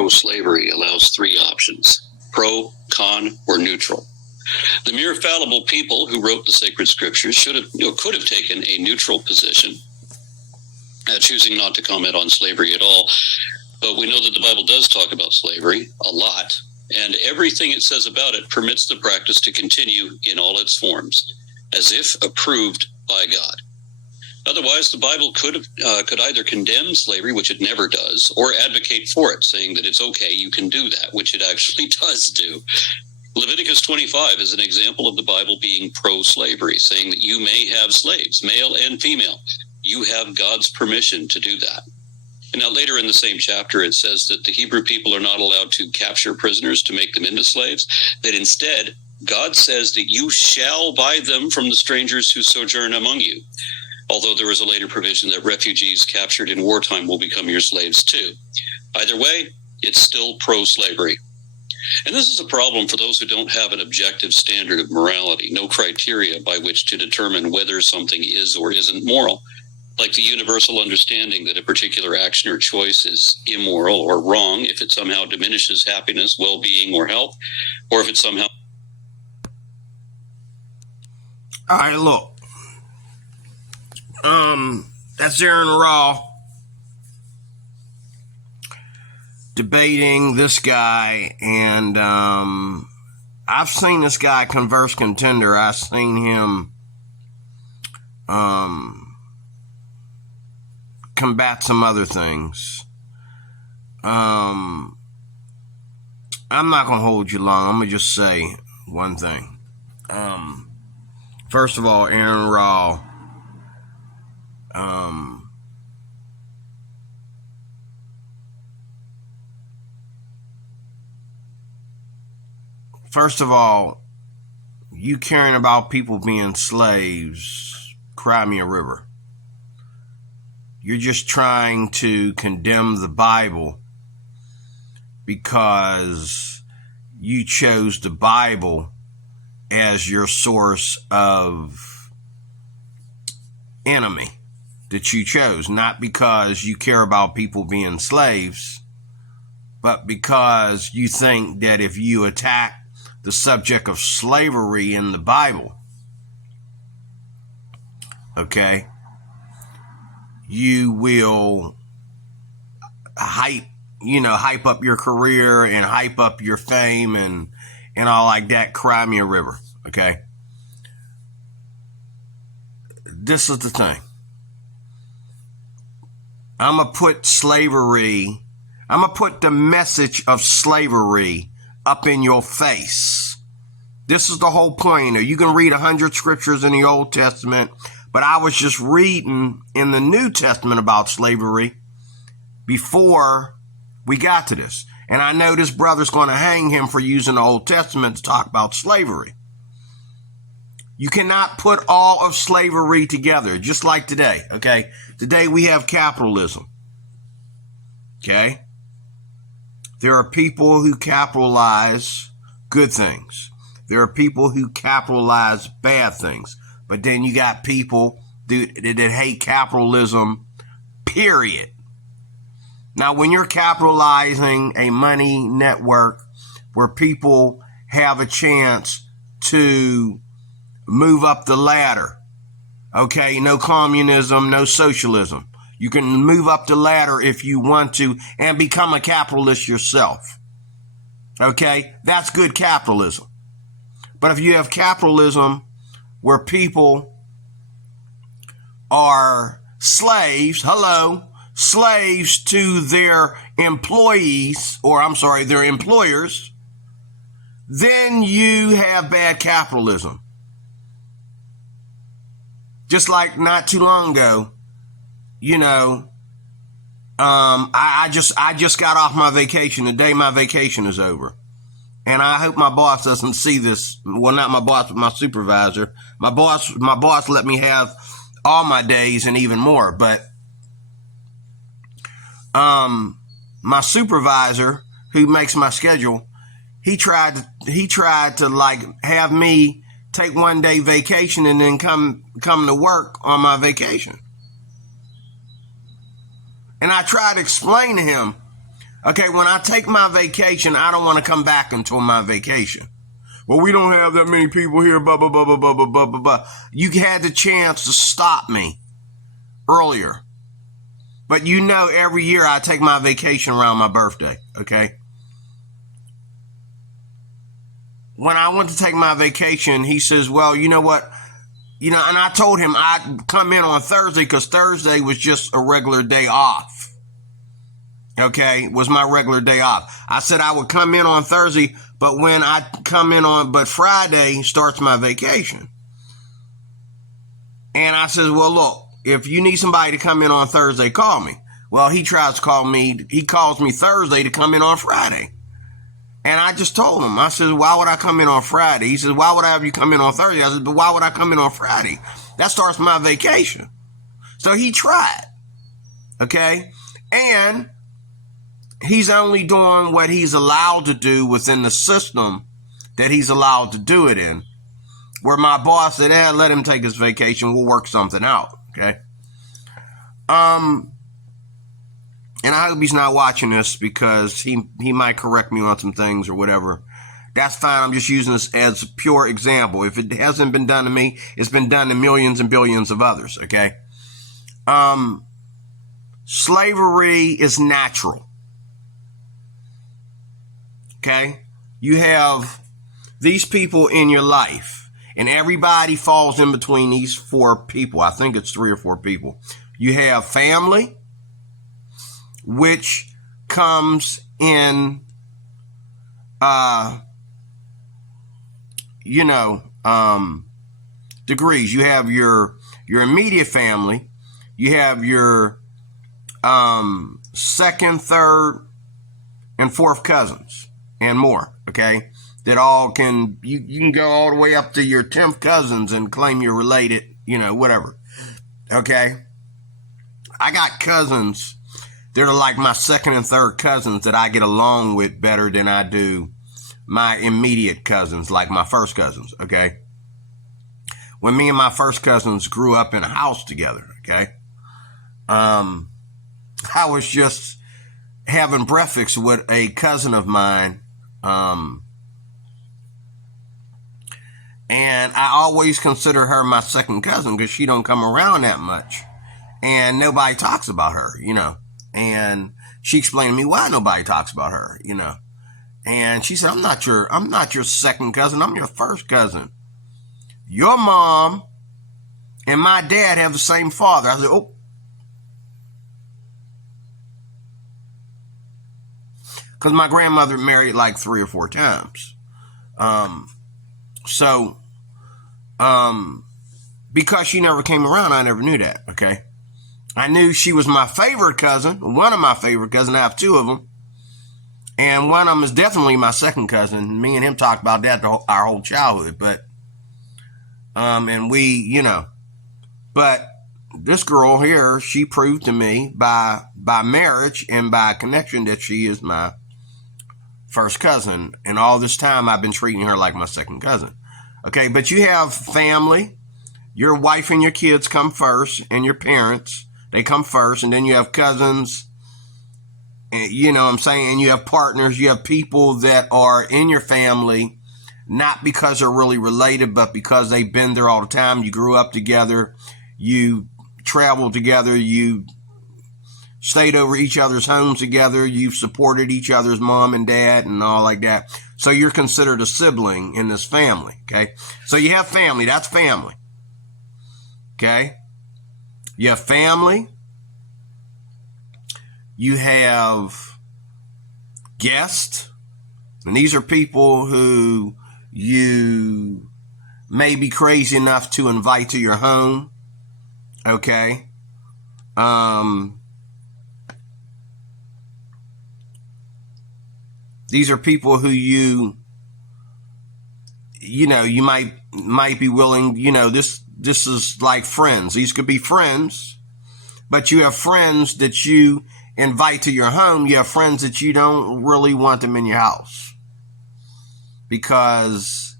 pro-slavery allows three options: pro, con, or neutral. The mere fallible people who wrote the sacred scriptures could have taken a neutral position, choosing not to comment on slavery at all. But we know that the Bible does talk about slavery a lot, and everything it says about it permits the practice to continue in all its forms, as if approved by God. Otherwise, the Bible could either condemn slavery, which it never does, or advocate for it, saying that it's okay, you can do that, which it actually does do. Leviticus 25 is an example of the Bible being pro-slavery, saying that you may have slaves, male and female. You have God's permission to do that. And now later in the same chapter, it says that the Hebrew people are not allowed to capture prisoners to make them into slaves, that instead, God says that you shall buy them from the strangers who sojourn among you. Although there is a later provision that refugees captured in wartime will become your slaves too. Either way, it's still pro-slavery. And this is a problem for those who don't have an objective standard of morality, no criteria by which to determine whether something is or isn't moral, like the universal understanding that a particular action or choice is immoral or wrong if it somehow diminishes happiness, well-being, or health, or if it somehow... All right, look. That's Aronra debating this guy, and I've seen this guy converse contender. I've seen him combat some other things. I'm not gonna hold you long. I'm gonna just say one thing. First of all, Aronra, first of all, you caring about people being slaves, cry me a river. You're just trying to condemn the Bible because you chose the Bible as your source of enemy that you chose, not because you care about people being slaves, but because you think that if you attack the subject of slavery in the Bible, okay, you will hype up your career and hype up your fame and all like that. Cry me a river, okay? This is the thing. I'm going to put the message of slavery up in your face. This is the whole point. You can read 100 scriptures in the Old Testament, but I was just reading in the New Testament about slavery before we got to this. And I know this brother's going to hang him for using the Old Testament to talk about slavery. You cannot put all of slavery together, just like today, okay? Today we have capitalism, okay? There are people who capitalize good things. There are people who capitalize bad things. But then you got people that hate capitalism, period. Now, when you're capitalizing a money network where people have a chance to move up the ladder, okay, no communism, no socialism. You can move up the ladder if you want to and become a capitalist yourself, okay? That's good capitalism. But if you have capitalism where people are slaves to their employees, their employers, then you have bad capitalism. Just like not too long ago, I just got off my vacation. The day my vacation is over. And I hope my boss doesn't see this. Well, not my boss, but my supervisor. My boss let me have all my days and even more. But my supervisor, who makes my schedule, he tried to like have me take 1 day vacation and then come to work on my vacation. And I tried to explain to him, Okay, when I take my vacation, I don't want to come back until my vacation. Well, we don't have that many people here, blah, blah, blah, blah, blah, blah, blah, blah, blah. You had the chance to stop me earlier. But you know, every year I take my vacation around my birthday, okay? When I went to take my vacation, he says, well, you know what? And I told him I'd come in on Thursday because Thursday was just a regular day off. Okay, was my regular day off. I said I would come in on Thursday, but when I come in but Friday starts my vacation. And I said, well, look, if you need somebody to come in on Thursday, call me. Well, he tries to call me. He calls me Thursday to come in on Friday. And I just told him, I said, why would I come in on Friday? He says, why would I have you come in on Thursday? I said, but why would I come in on Friday? That starts my vacation. So he tried. Okay. And he's only doing what he's allowed to do within the system that he's allowed to do it in. Where my boss said, let him take his vacation. We'll work something out. Okay. And I hope he's not watching this because he might correct me on some things or whatever. That's fine. I'm just using this as a pure example. If it hasn't been done to me, it's been done to millions and billions of others. Okay. Slavery is natural. Okay. You have these people in your life and everybody falls in between these four people. I think it's 3 or 4 people. You have family, which comes in, degrees. You have your immediate family. You have your second, third, and fourth cousins and more. Okay, that all can you can go all the way up to your 10th cousins and claim you're related. Whatever. Okay, I got cousins. They're like my second and third cousins that I get along with better than I do my immediate cousins, like my first cousins, okay? When me and my first cousins grew up in a house together, okay? I was just having breakfast with a cousin of mine, and I always consider her my second cousin because she don't come around that much, and nobody talks about her, And she explained to me why nobody talks about her, And she said, I'm not your second cousin. I'm your first cousin. Your mom and my dad have the same father. I said, oh. Because my grandmother married like 3 or 4 times. Because she never came around, I never knew that, okay? I knew she was my favorite cousin, one of my favorite cousins. I have 2 of them. And one of them is definitely my second cousin. Me and him talked about that our whole childhood. But, and we, but this girl here, she proved to me by marriage and by connection that she is my first cousin. And all this time I've been treating her like my second cousin. Okay, but you have family. Your wife and your kids come first, and your parents. They come first, and then you have cousins, and, what I'm saying, and you have partners, you have people that are in your family, not because they're really related, but because they've been there all the time. You grew up together, you traveled together, you stayed over each other's homes together, you've supported each other's mom and dad and all like that. So you're considered a sibling in this family, okay? So you have family, that's family, okay? You have family, you have guests, and these are people who you may be crazy enough to invite to your home, okay? These are people who you might be willing, this is like friends. These could be friends, but you have friends that you invite to your home. You have friends that you don't really want them in your house because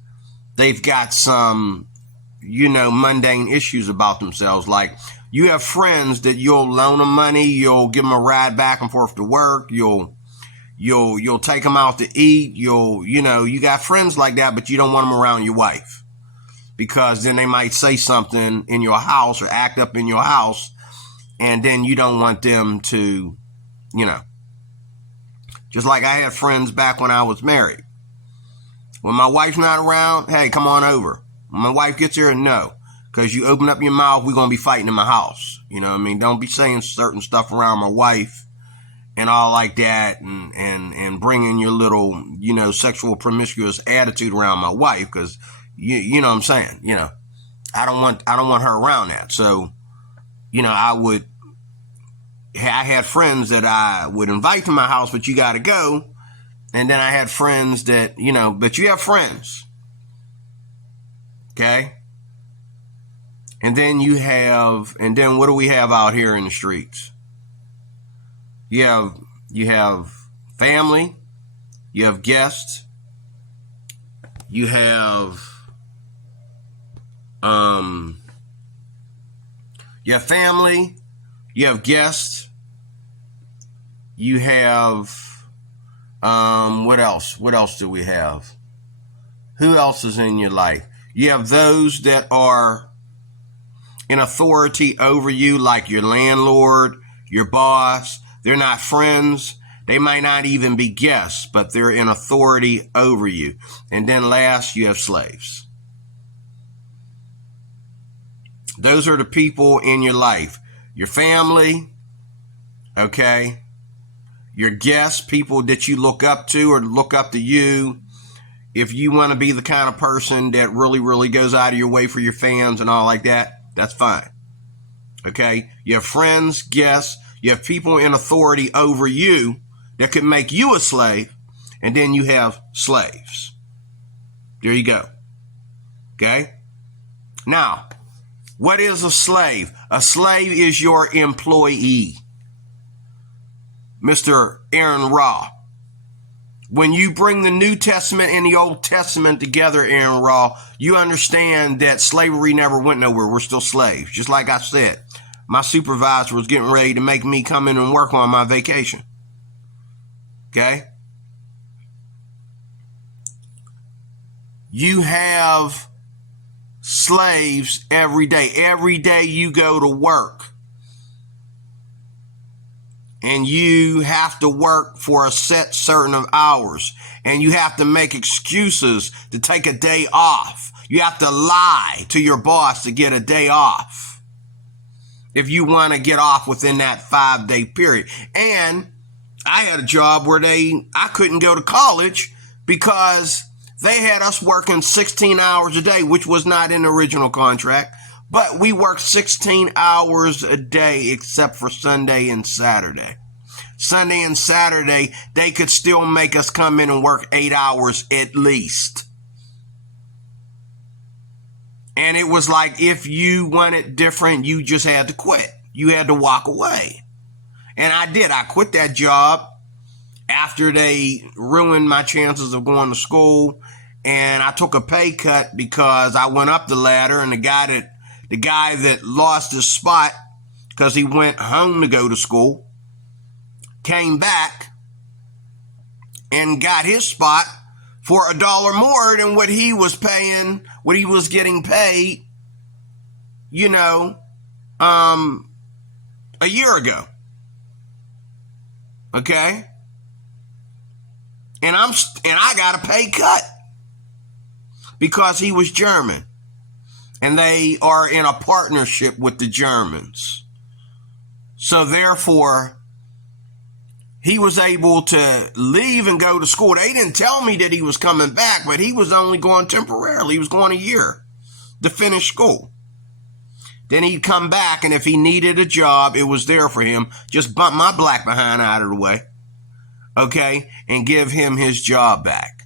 they've got some, mundane issues about themselves. Like you have friends that you'll loan them money. You'll give them a ride back and forth to work. You'll You'll take them out to eat. You got friends like that, but you don't want them around your wife, because then they might say something in your house or act up in your house, and then you don't want them to, just like I had friends back when I was married. When my wife's not around, hey, come on over. When my wife gets here, no. Because you open up your mouth, we're going to be fighting in my house. You know what I mean? Don't be saying certain stuff around my wife and all like that, and bringing your little, sexual promiscuous attitude around my wife, because you know what I'm saying? I don't want her around that. So, I had friends that I would invite to my house, but you got to go. And then I had friends that, but you have friends. Okay? And then what do we have out here in the streets? You have family, you have guests, you have family, you have guests, you have what else? What else do we have? Who else is in your life? You have those that are in authority over you, like your landlord, your boss. They're not friends. They might not even be guests, but they're in authority over you. And then last, you have slaves. Those are the people in your life. Your family, okay? Your guests, people that you look up to or look up to you. If you want to be the kind of person that really, really goes out of your way for your fans and all like that, that's fine. Okay? You have friends, guests, you have people in authority over you that could make you a slave, and then you have slaves. There you go. Okay? Now, what is a slave? A slave is your employee. Mr. Aronra. When you bring the New Testament and the Old Testament together, Aronra, you understand that slavery never went nowhere. We're still slaves. Just like I said, my supervisor was getting ready to make me come in and work on my vacation. Okay? You have slaves every day. Every day you go to work. And you have to work for a set certain of hours. And you have to make excuses to take a day off. You have to lie to your boss to get a day off, if you want to get off within that 5-day period. And I had a job where I couldn't go to college because they had us working 16 hours a day, which was not in the original contract. But we worked 16 hours a day except for Sunday and Saturday. Sunday and Saturday, they could still make us come in and work 8 hours at least. And it was like, if you wanted different, you just had to quit. You had to walk away. And I did. I quit that job after they ruined my chances of going to school. And I took a pay cut because I went up the ladder, and the guy that lost his spot because he went home to go to school came back and got his spot for $1 more than what he was paying, what he was getting paid, a year ago. Okay? And I got a pay cut because he was German. And they are in a partnership with the Germans. So therefore, he was able to leave and go to school. They didn't tell me that he was coming back, but he was only going temporarily. He was going a year to finish school. Then he'd come back, and if he needed a job, it was there for him. Just bump my black behind out of the way, okay, and give him his job back.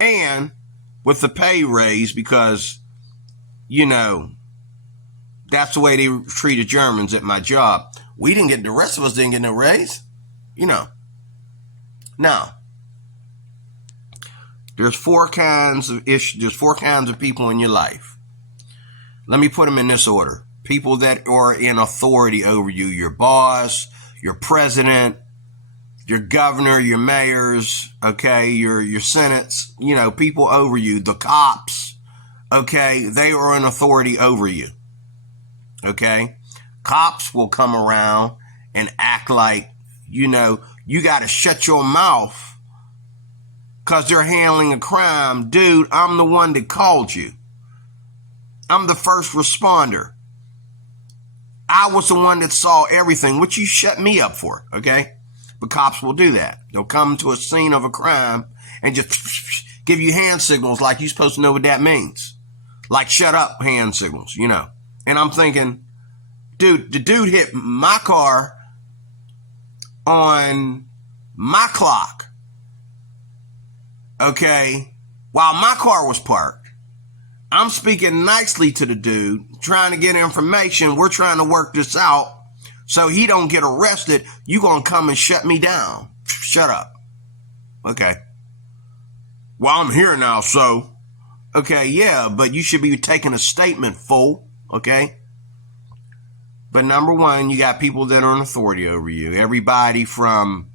And with the pay raise, because, that's the way they treated Germans at my job. The rest of us didn't get no raise, Now, there's 4 kinds of issues. There's 4 kinds of people in your life. Let me put them in this order. People that are in authority over you, your boss, your president, your governor, your mayors, okay, your senates, people over you, the cops, okay, they are an authority over you, okay? Cops will come around and act like, you got to shut your mouth because they're handling a crime. Dude, I'm the one that called you. I'm the first responder. I was the one that saw everything. What you shut me up for, okay? But cops will do that. They'll come to a scene of a crime and just give you hand signals like you're supposed to know what that means. Like shut up hand signals, And I'm thinking, dude, the dude hit my car on my clock, okay, while my car was parked. I'm speaking nicely to the dude, trying to get information. We're trying to work this out so he don't get arrested. You gonna come and shut me down. Shut up. Okay. Well, I'm here now, so. Okay, yeah, but you should be taking a statement, fool. Okay? But number one, you got people that are in authority over you. Everybody from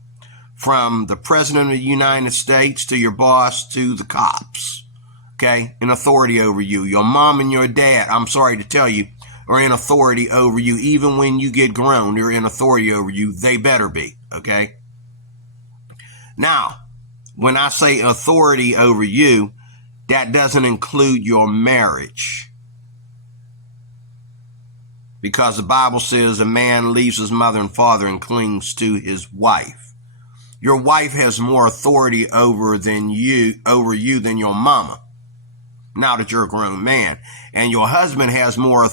the president of the United States to your boss to the cops. Okay, in authority over you. Your mom and your dad, I'm sorry to tell you, are in authority over you. Even when you get grown, they're in authority over you. They better be, okay? Now, when I say authority over you, that doesn't include your marriage. Because the Bible says a man leaves his mother and father and clings to his wife. Your wife has more authority over you than your mama. Now that you're a grown man. And your husband has more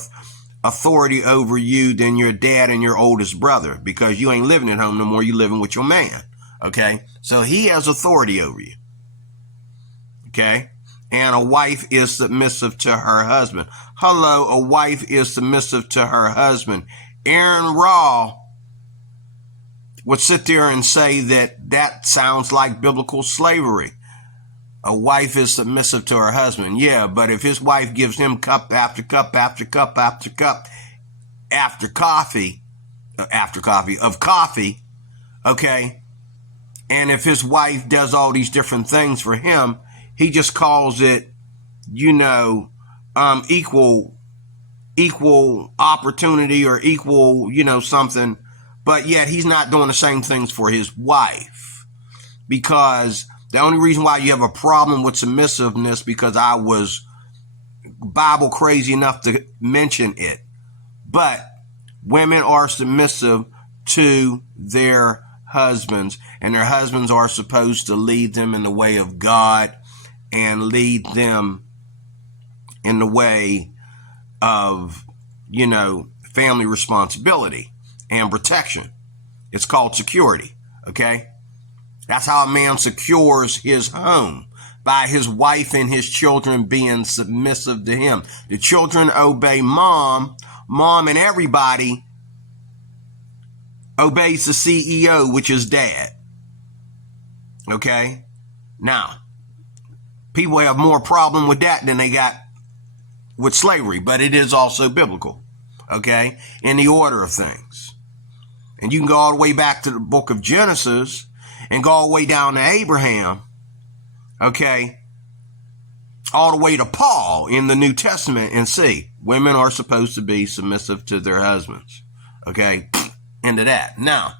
authority over you than your dad and your oldest brother, because you ain't living at home no more. You're living with your man. Okay? So he has authority over you. Okay? And a wife is submissive to her husband. Hello, a wife is submissive to her husband. Aronra would sit there and say that sounds like biblical slavery. A wife is submissive to her husband. Yeah, but if his wife gives him cup after cup after cup after cup of coffee, okay, and if his wife does all these different things for him, he just calls it, equal opportunity or equal, something, but yet he's not doing the same things for his wife. Because the only reason why you have a problem with submissiveness, because I was Bible crazy enough to mention it. But women are submissive to their husbands, and their husbands are supposed to lead them in the way of God and lead them in the way of, family responsibility and protection. It's called security, okay? That's how a man secures his home, by his wife and his children being submissive to him. The children obey mom and everybody obeys the CEO, which is dad. Okay? Now, people have more problem with that than they got with slavery, but it is also biblical, okay, in the order of things. And you can go all the way back to the book of Genesis and go all the way down to Abraham, okay, all the way to Paul in the New Testament, and see, women are supposed to be submissive to their husbands, okay, into that. Now,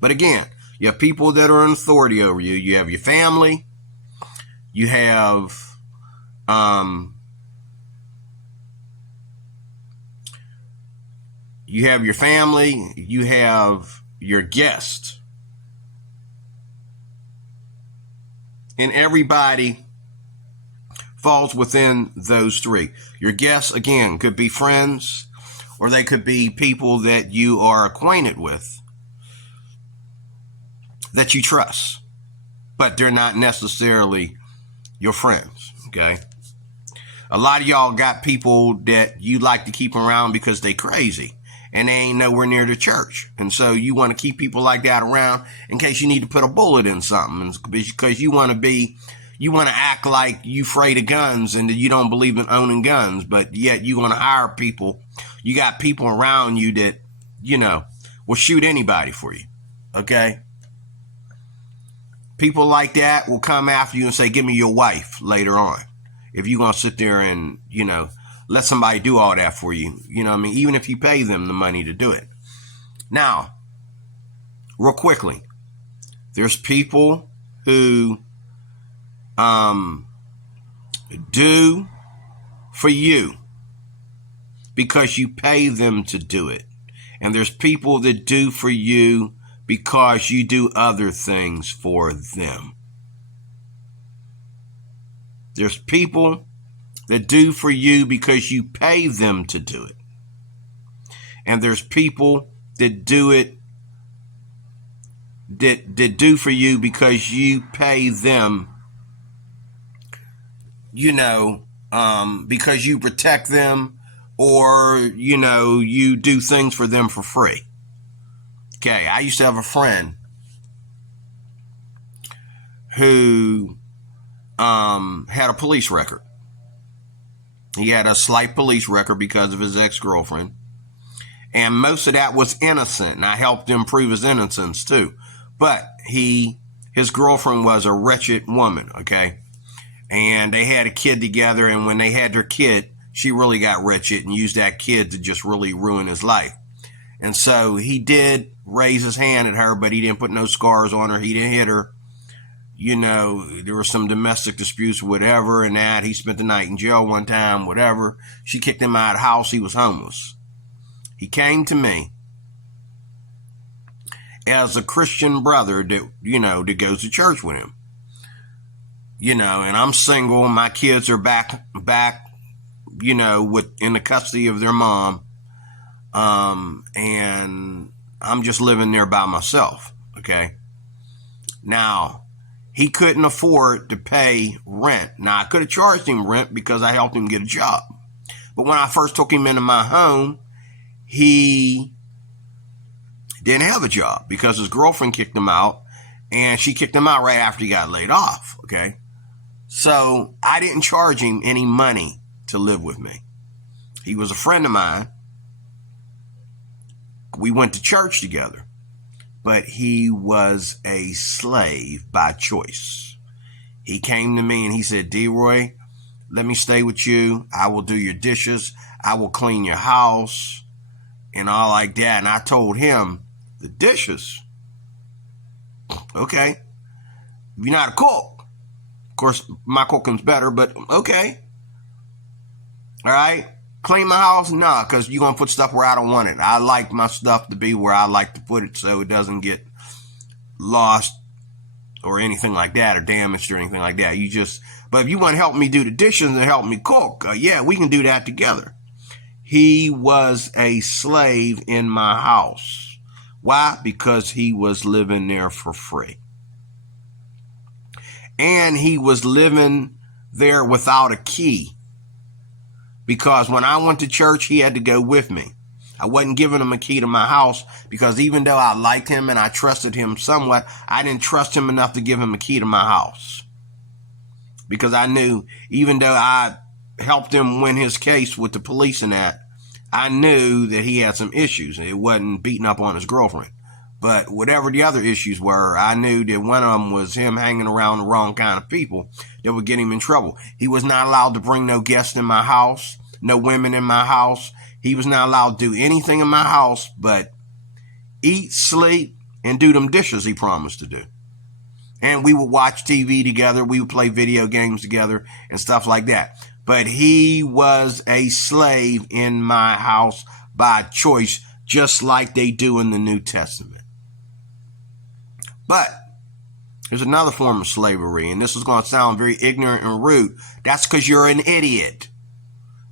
but again, you have people that are in authority over you. You have your family. You have your family. You have your guest. And everybody falls within those three. Your guests, again, could be friends, or they could be people that you are acquainted with, that you trust, but they're not necessarily your friends, okay? A lot of y'all got people that you like to keep around because they crazy and they ain't nowhere near the church. And so you want to keep people like that around in case you need to put a bullet in something, because you want to act like you afraid of guns and that you don't believe in owning guns, but yet you want to hire people. You got people around you that, will shoot anybody for you, okay? people like that will come after you and say, give me your wife later on. If you're going to sit there and, let somebody do all that for you, even if you pay them the money to do it. Now, real quickly, there's people who do for you because you pay them to do it. And there's people that do for you because you do other things for them. There's people that do for you because you pay them to do it. And there's people that do it, that do for you because you pay them, because you protect them, or, you do things for them for free. Okay, I used to have a friend who had a police record. He had a slight police record because of his ex-girlfriend. And most of that was innocent, and I helped him prove his innocence too. But his girlfriend was a wretched woman, okay? And they had a kid together, and when they had their kid, she really got wretched and used that kid to just really ruin his life. And so he did raise his hand at her, but he didn't put no scars on her. He didn't hit her. There were some domestic disputes, whatever, and that. He spent the night in jail one time, whatever. She kicked him out of the house. He was homeless. He came to me as a Christian brother that goes to church with him. And I'm single. My kids are back, in the custody of their mom. And I'm just living there by myself. Okay. Now, he couldn't afford to pay rent. Now, I could have charged him rent because I helped him get a job. But when I first took him into my home, he didn't have a job because his girlfriend kicked him out, and she kicked him out right after he got laid off. Okay. So I didn't charge him any money to live with me. He was a friend of mine. We went to church together, but he was a slave by choice. He came to me and he said, Deroy, let me stay with you. I will do your dishes. I will clean your house and all like that. And I told him, the dishes? Okay. You're not a cook. Of course, my cooking's better, but okay. All right. Clean my house? Nah, because you're going to put stuff where I don't want it. I like my stuff to be where I like to put it so it doesn't get lost or anything like that, or damaged or anything like that. But if you want to help me do the dishes and help me cook, yeah, we can do that together. He was a slave in my house. Why? Because he was living there for free. And he was living there without a key. Because when I went to church, he had to go with me. I wasn't giving him a key to my house because even though I liked him and I trusted him somewhat, I didn't trust him enough to give him a key to my house. Because I knew, even though I helped him win his case with the police and that, I knew that he had some issues. It wasn't beating up on his girlfriend. But whatever the other issues were, I knew that one of them was him hanging around the wrong kind of people that would get him in trouble. He was not allowed to bring no guests in my house, no women in my house. He was not allowed to do anything in my house but eat, sleep, and do them dishes he promised to do. And we would watch TV together. We would play video games together and stuff like that. But he was a slave in my house by choice, just like they do in the New Testament. But there's another form of slavery, and this is going to sound very ignorant and rude. That's because you're an idiot.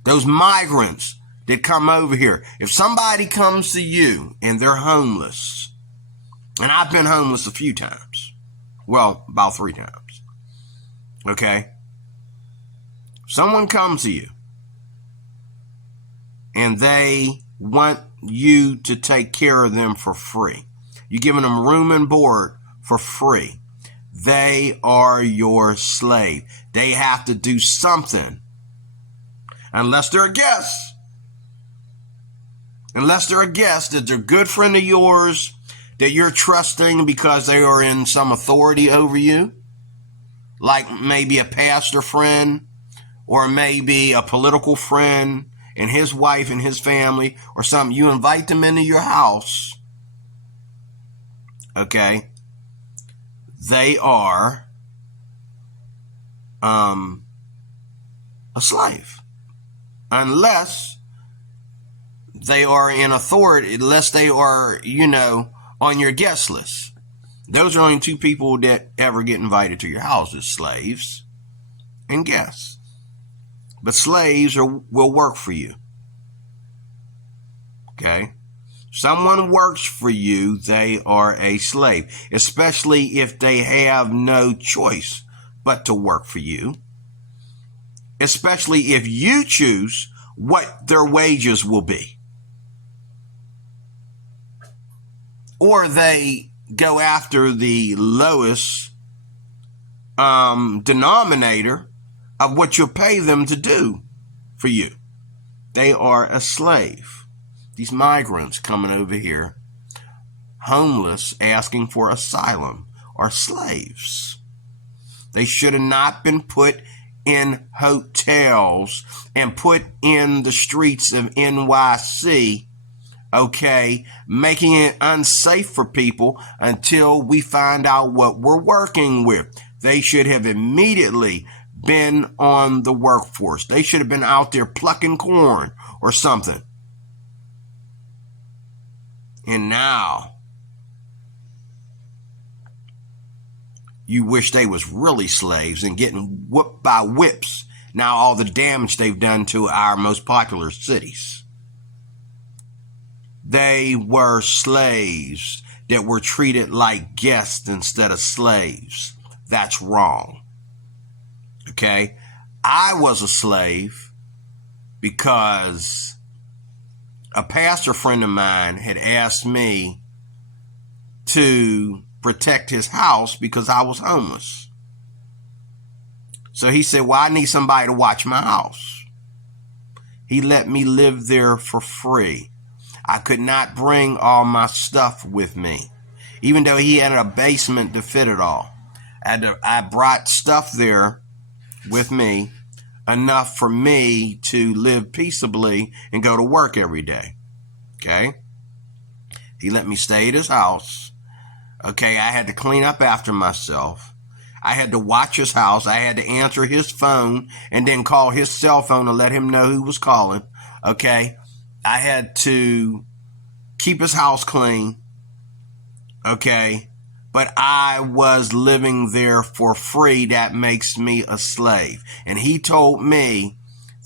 Those migrants that come over here, if somebody comes to you and they're homeless, and I've been homeless a few times, well, about 3 times, okay? Someone comes to you and they want you to take care of them for free. You're giving them room and board for free. They are your slave. They have to do something. Unless they're a guest. Unless they're a guest, that they're a good friend of yours, that you're trusting because they are in some authority over you, like maybe a pastor friend or maybe a political friend and his wife and his family or something. You invite them into your house, okay? They are a slave. Unless they are in authority, unless they are, on your guest list. Those are only two people that ever get invited to your house, is slaves and guests. But slaves will work for you. Okay? Someone works for you, they are a slave, especially if they have no choice but to work for you, especially if you choose what their wages will be. Or they go after the lowest denominator of what you'll pay them to do for you. They are a slave. These migrants coming over here, homeless, asking for asylum, are slaves. They should have not been put in hotels and put in the streets of NYC, okay, making it unsafe for people until we find out what we're working with. They should have immediately been on the workforce. They should have been out there plucking corn or something. And now you wish they was really slaves and getting whooped by whips. Now all the damage they've done to our most popular cities. They were slaves that were treated like guests instead of slaves. That's wrong. Okay? I was a slave because a pastor friend of mine had asked me to protect his house because I was homeless. So he said, well, I need somebody to watch my house. He let me live there for free. I could not bring all my stuff with me, even though he had a basement to fit it all. I brought stuff there with me, enough for me to live peaceably and go to work every day. Okay? He let me stay at his house. Okay, I had to clean up after myself. I had to watch his house. I had to answer his phone and then call his cell phone to let him know who was calling. Okay? I had to keep his house clean. Okay? But I was living there for free. That makes me a slave. And he told me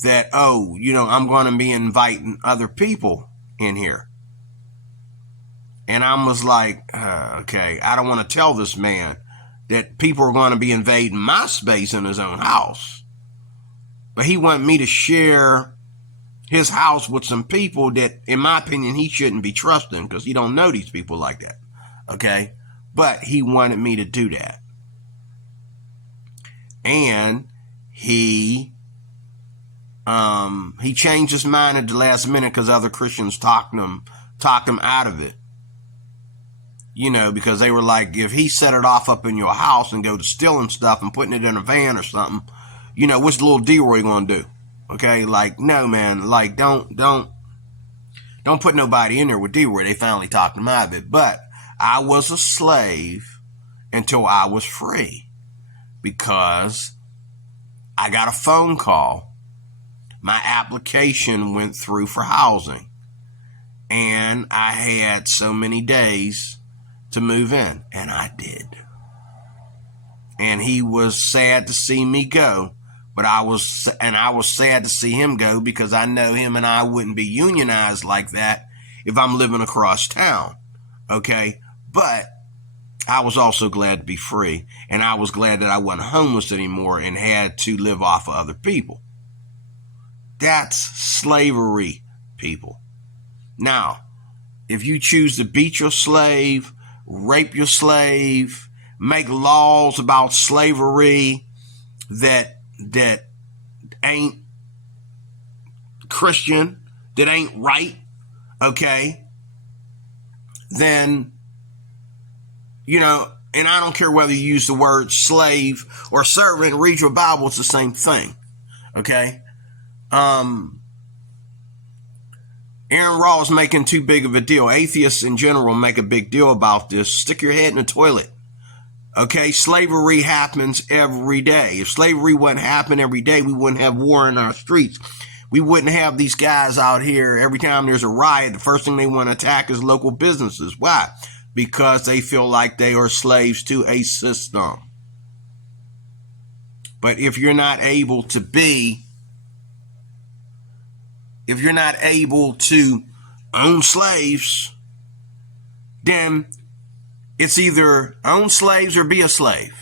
that, I'm going to be inviting other people in here. And I was like, okay, I don't want to tell this man that people are going to be invading my space in his own house. But he wanted me to share his house with some people that, in my opinion, he shouldn't be trusting because he don't know these people like that. Okay? But he wanted me to do that. And he changed his mind at the last minute because other Christians talked him out of it. Because they were like, if he set it off up in your house and go to stealing stuff and putting it in a van or something, what's little Deroy going to do? Okay, like, no, man, like, don't put nobody in there with Deroy. They finally talked him out of it. But I was a slave until I was free because I got a phone call. My application went through for housing and I had so many days to move in, and I did. And he was sad to see me go, but I was sad to see him go because I know him and I wouldn't be unionized like that if I'm living across town. Okay? But I was also glad to be free, and I was glad that I wasn't homeless anymore and had to live off of other people. That's slavery, people. Now, if you choose to beat your slave, rape your slave, make laws about slavery that ain't Christian, that ain't right, okay, then and I don't care whether you use the word slave or servant, read your Bible, it's the same thing. Okay? Aronra is making too big of a deal. Atheists in general make a big deal about this. Stick your head in the toilet. Okay? Slavery happens every day. If slavery wouldn't happen every day, we wouldn't have war in our streets. We wouldn't have these guys out here. Every time there's a riot, the first thing they want to attack is local businesses. Why? Because they feel like they are slaves to a system. But if you're not able to own slaves, then it's either own slaves or be a slave.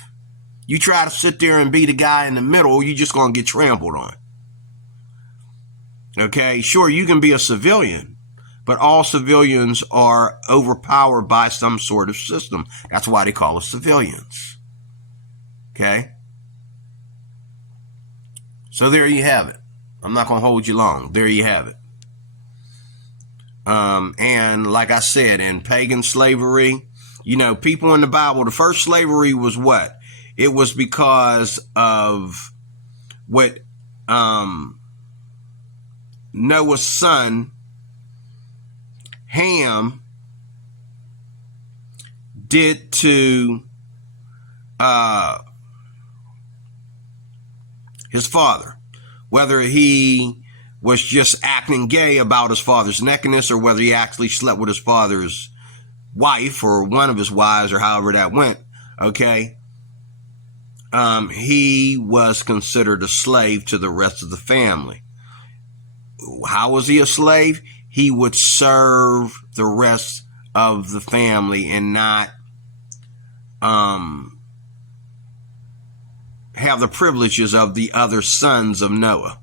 You try to sit there and be the guy in the middle, you're just going to get trampled on. Okay, sure, you can be a civilian, but all civilians are overpowered by some sort of system. That's why they call us civilians. Okay? So there you have it. I'm not going to hold you long. There you have it. And like I said, in pagan slavery, people in the Bible, the first slavery was what? It was because of what Noah's son, Ham, did to his father. Whether he was just acting gay about his father's nakedness or whether he actually slept with his father's wife or one of his wives or however that went, okay, he was considered a slave to the rest of the family. How was he a slave? He would serve the rest of the family and not have the privileges of the other sons of Noah.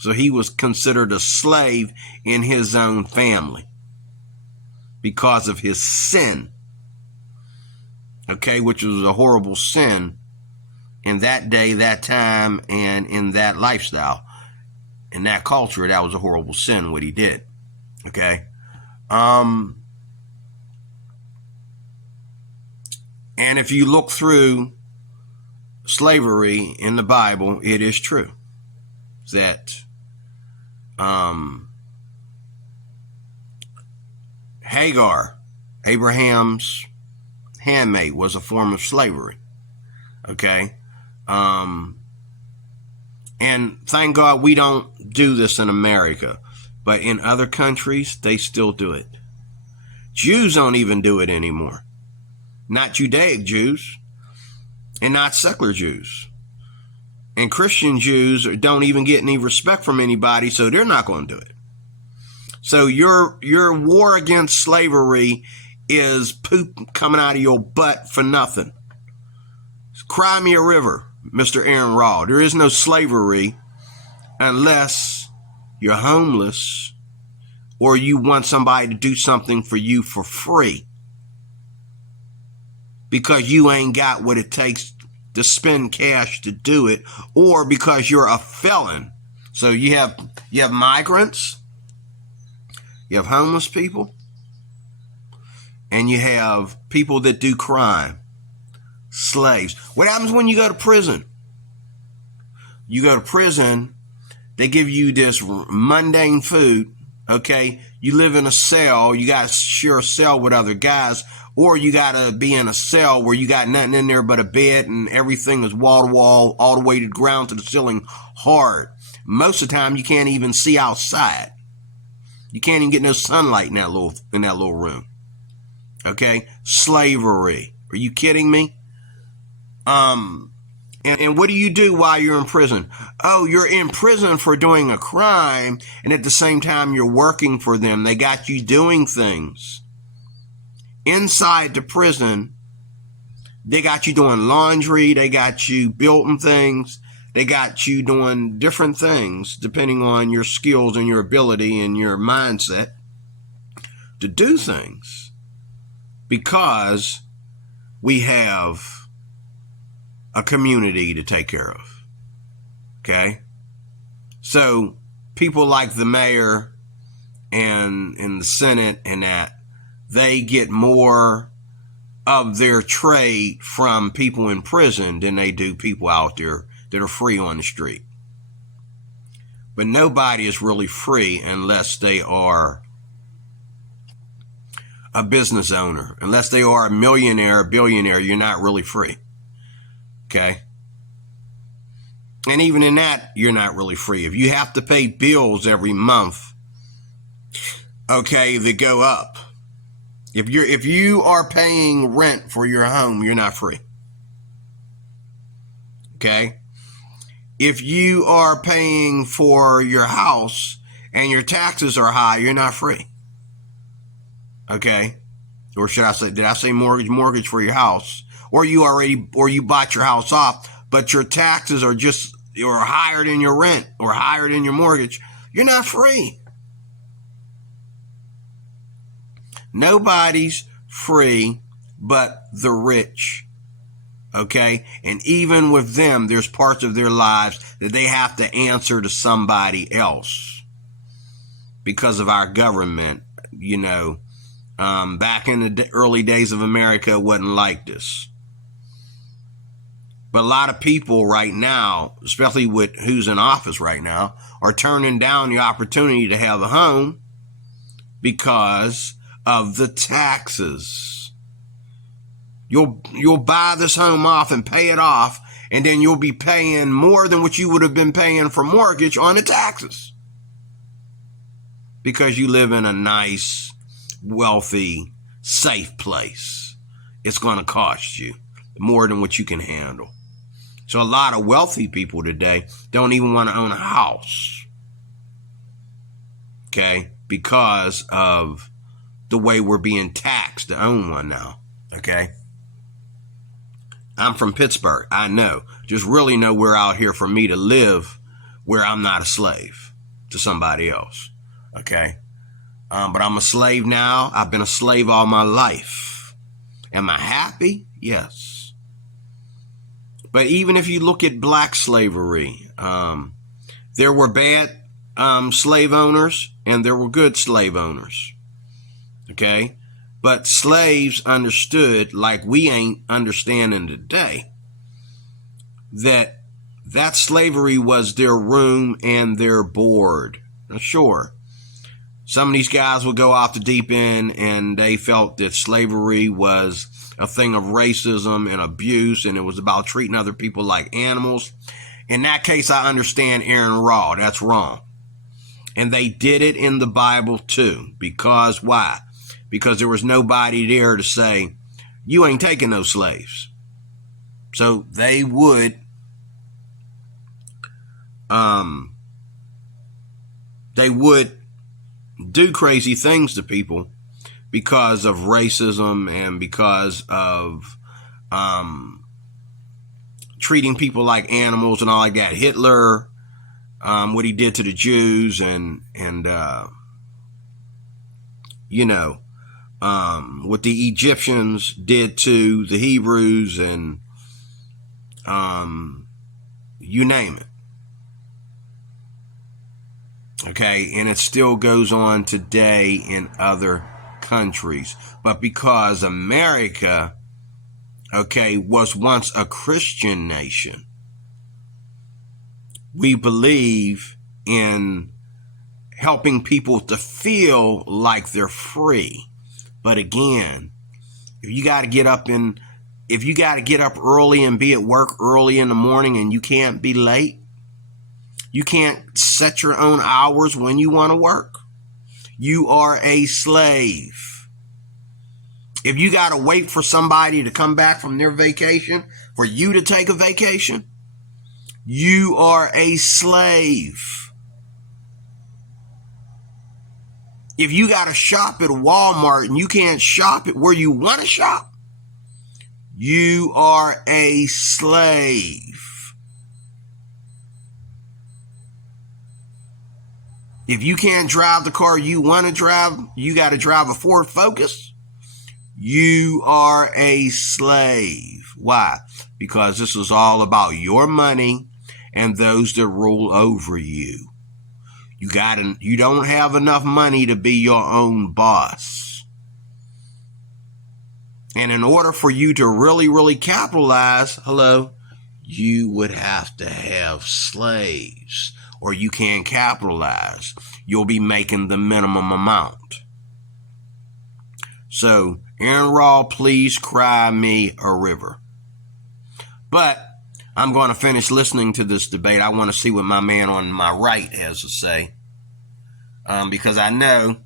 So he was considered a slave in his own family because of his sin. Okay, which was a horrible sin in that day, that time, and in that lifestyle. In that culture, that was a horrible sin, what he did. Okay? And if you look through slavery in the Bible, it is true that Hagar, Abraham's handmaid, was a form of slavery. Okay? And thank God we don't do this in America. But in other countries, they still do it. Jews don't even do it anymore. Not Judaic Jews. And not secular Jews. And Christian Jews don't even get any respect from anybody, so they're not going to do it. So your war against slavery is poop coming out of your butt for nothing. Cry me a river, Mr. Aronra. There is no slavery unless you're homeless or you want somebody to do something for you for free because you ain't got what it takes to spend cash to do it, or because you're a felon. So you have migrants, you have homeless people, and you have people that do crime. Slaves. What happens when you go to prison? You go to prison, they give you this mundane food, okay? You live in a cell, you got to share a cell with other guys, or you got to be in a cell where you got nothing in there but a bed and everything is wall to wall, all the way to the ground to the ceiling, hard. Most of the time, you can't even see outside. You can't even get no sunlight in that little room. Okay? Slavery. Are you kidding me? And what do you do while you're in prison? Oh, you're in prison for doing a crime, and at the same time, you're working for them. They got you doing things. Inside the prison, they got you doing laundry. They got you building things. They got you doing different things depending on your skills and your ability and your mindset to do things, because we have a community to take care of. Okay? So people like the mayor and the Senate and that, they get more of their trade from people in prison than they do people out there that are free on the street. But nobody is really free unless they are a business owner. Unless they are a millionaire, a billionaire, you're not really free. Okay? And even in that, you're not really free. If you have to pay bills every month, okay, that go up. If you are paying rent for your home, you're not free. Okay? If you are paying for your house and your taxes are high, you're not free. Okay? Or did I say mortgage for your house? Or you bought your house off, but your taxes are you're higher than your rent or higher than your mortgage. You're not free. Nobody's free but the rich. Okay? And even with them, there's parts of their lives that they have to answer to somebody else because of our government. Back in the early days of America, it wasn't like this. But a lot of people right now, especially with who's in office right now, are turning down the opportunity to have a home because of the taxes. You'll buy this home off and pay it off, and then you'll be paying more than what you would have been paying for mortgage on the taxes. Because you live in a nice, wealthy, safe place. It's going to cost you more than what you can handle. So a lot of wealthy people today don't even want to own a house. Okay? Because of the way we're being taxed to own one now. Okay? I'm from Pittsburgh. I know. Just really nowhere out here for me to live where I'm not a slave to somebody else. Okay? But I'm a slave now. I've been a slave all my life. Am I happy? Yes. But even if you look at black slavery, there were bad slave owners and there were good slave owners. Okay? But slaves understood, like we ain't understanding today, that slavery was their room and their board. Now, sure, some of these guys would go off the deep end and they felt that slavery was a thing of racism and abuse and it was about treating other people like animals. In that case, I understand Aronra. That's wrong. And they did it in the Bible too. Because why? Because there was nobody there to say, you ain't taking no slaves. So they would do crazy things to people because of racism and because of treating people like animals and all like that. Hitler, what he did to the Jews and what the Egyptians did to the Hebrews and you name it. Okay, and it still goes on today in other countries. But because America, okay, was once a Christian nation, we believe in helping people to feel like they're free. But again, if you got to get up early and be at work early in the morning and you can't be late, you can't set your own hours when you want to work, you are a slave. If you got to wait for somebody to come back from their vacation for you to take a vacation, you are a slave. If you got to shop at Walmart and you can't shop it where you want to shop, you are a slave. If you can't drive the car you want to drive, you got to drive a Ford Focus, you are a slave. Why? Because this is all about your money and those that rule over you. You don't have enough money to be your own boss. And in order for you to really, really capitalize, hello, you would have to have slaves, or you can't capitalize. You'll be making the minimum amount. So, Aronra, please cry me a river. But I'm going to finish listening to this debate. I want to see what my man on my right has to say, because I know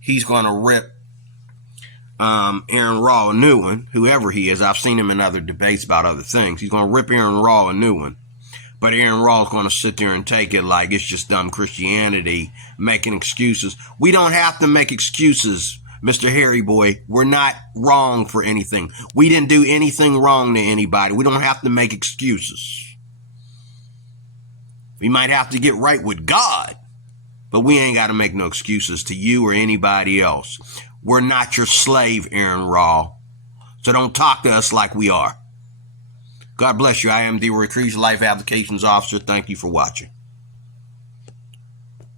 he's going to rip Aronra a new one, whoever he is. I've seen him in other debates about other things. He's going to rip Aronra a new one. But Aronra is going to sit there and take it like it's just dumb Christianity, making excuses. We don't have to make excuses, Mr. Harry Boy. We're not wrong for anything. We didn't do anything wrong to anybody. We don't have to make excuses. We might have to get right with God, but we ain't got to make no excuses to you or anybody else. We're not your slave, Aronra. So don't talk to us like we are. God bless you. I am Deroy Crews, Life Applications Officer. Thank you for watching.